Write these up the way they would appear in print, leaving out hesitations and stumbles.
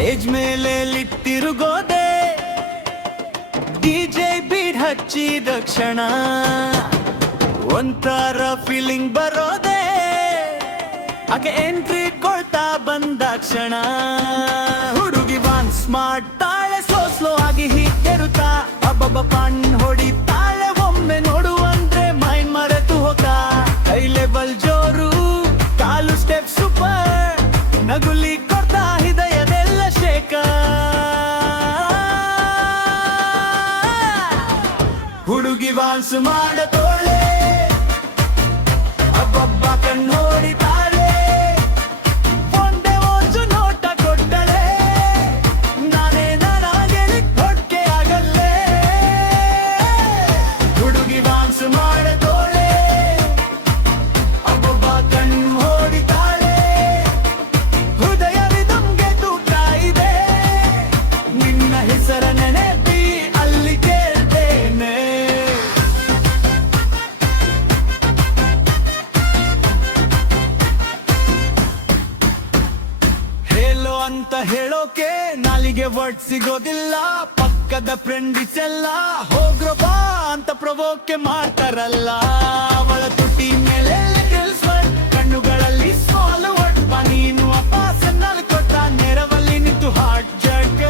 stage ಮೇಲೆ ಲಿಟ್ಟಿರುಗೋದೆ DJ bead ಹಚ್ಚಿದ ಕ್ಷಣ ಒಂಥರ ಫೀಲಿಂಗ್ ಬರೋದೆ ಆಕೆ ಎಂಟ್ರಿ ಕೊಳ್ತಾ ಬಂದ ಕ್ಷಣ ಹುಡುಗಿ ಒನ್ ಸ್ಮಾರ್ಟ್ ತಾಳೆ ಸ್ಲೋ ಆಗಿ ಹೀಗೆರುತ್ತಾ ಅಬ್ಬಬ್ಬ ಪಣ್ ಹೊಡಿತಾಳೆ ಒಮ್ಮೆ ನೋಡುವಂದ್ರೆ ಮೈಂಡ್ ಮರೆತು ಹೋಗ ಹೈ ಲೆವೆಲ್ ಜೋರು ಕಾಲು ಸ್ಟೆಪ್ ಸೂಪರ್ ನಗುಲಿ ಕೊಡ್ತಾ ಹೃದಯದೆಲ್ಲ ಶೇಕ ಹುಡುಗಿ ವಾನ್ಸ್ ಮಾಡತೋಳೆ ಅಬ್ಬಬ್ಬ ಕಣ್ಣು ಹೊಡಿತಾಳೆ ಒಂದೇ ಒಂದು ನೋಟ ಕೊಟ್ಟಳೆ ನಾನೇ ನನಗೆ ಹೊಡ್ಕೆ ಆಗಲ್ಲೇ ಹುಡುಗಿ ವಾನ್ಸ್ ಮಾಡತೋಳೆ ಅಬ್ಬಬ್ಬ ಕಣ್ಣು ಹೊಡಿತಾಳೆ ಹೃದಯ ವಿಧಂಗೆ ತೂಟ ಇದೆ ನಿನ್ನ ಹೆಸರ ನೆನಪಿ ಅಲ್ಲಿ ಕೇಳ್ತೇನೆ ಹೇಳೋ ಅಂತ ಹೇಳೋಕೆ ನಾಲಿಗೆ ವರ್ಡ್ ಸಿಗೋದಿಲ್ಲ ಪಕ್ಕದ ಫ್ರೆಂಡ್ಸ್ ಎಲ್ಲ ಹೋಗ್ರೋ ಬಾ ಅಂತ ಪ್ರವೋಕೆ ಮಾಡ್ತಾರಲ್ಲ ಅವಳ ತುಟಿ ಮೇಲೆ ಕಣ್ಣುಗಳಲ್ಲಿ ಸ್ಮಾಲ್ ವರ್ಡ್ ಬಾ ನೀನು ಅಪ್ಪ ಸಣ್ಣಲ್ಲಿ ಕೊಟ್ಟ ನೆರವಲ್ಲಿ ನಿಂತು ಹಾರ್ಟ್ ಜಗ್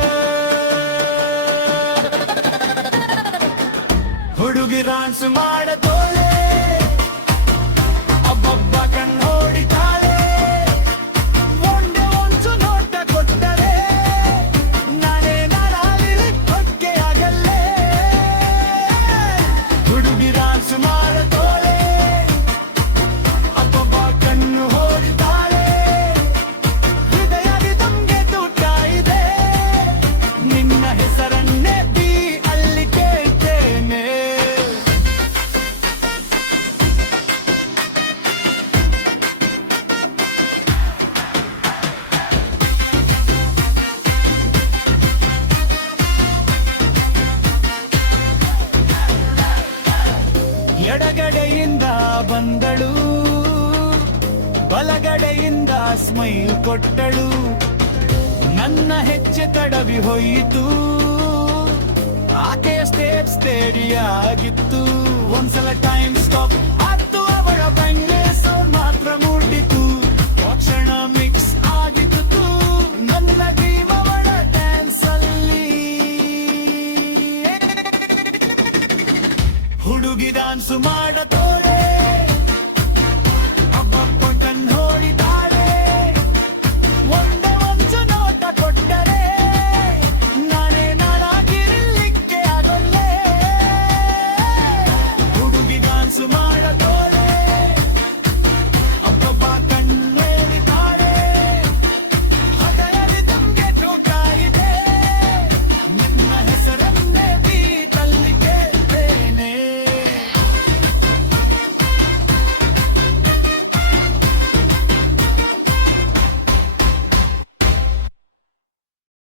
ಹುಡುಗಿ ರಾನ್ಸ್ ಮಾಡತೋಳೆ ಅಬ್ಬಬ್ಬ ಕಣ್ಣು ಹೊಡಿತಾಳೆ ಒಂದೇ ಒಂದು ನೋಟ ಕೊಟ್ಟರೆ ನಾನೇ ನರಾಲಿ ಹೊಕ್ಕೆ ಆಗಲ್ಲೇ ಹುಡುಗಿ ರಾನ್ಸ್ ಮಾಡತೋಳೆ ಅಬ್ಬಬ್ಬ ಕಣ್ಣು ಹೊಡಿತಾಳೆ ಹೃದಯ ವಿಧಂಗೆ ತೂಟ ಇದೆ ನಿನ್ನ ಹೆಸರನ್ನೇ ಬಿ ಅಲ್ಲಿ ಕೇಳ್ತೇನೆ ಎಡಗಡೆಯಿಂದ ಬಂದಳು ಬಲಗಡೆಯಿಂದ ಸ್ಮೈಲ್ ಕೊಟ್ಟಳು ನನ್ನ ಹೆಜ್ಜೆ ತಡವಿ ಹೋಯಿತು ಆಕೆಯ ಸ್ಟೇಜ್ ಸ್ಟೇಡಿಯಾಗಿತ್ತು ಒಂದ್ಸಲ ಟೈಮ್ ಸ್ಟಾಪ್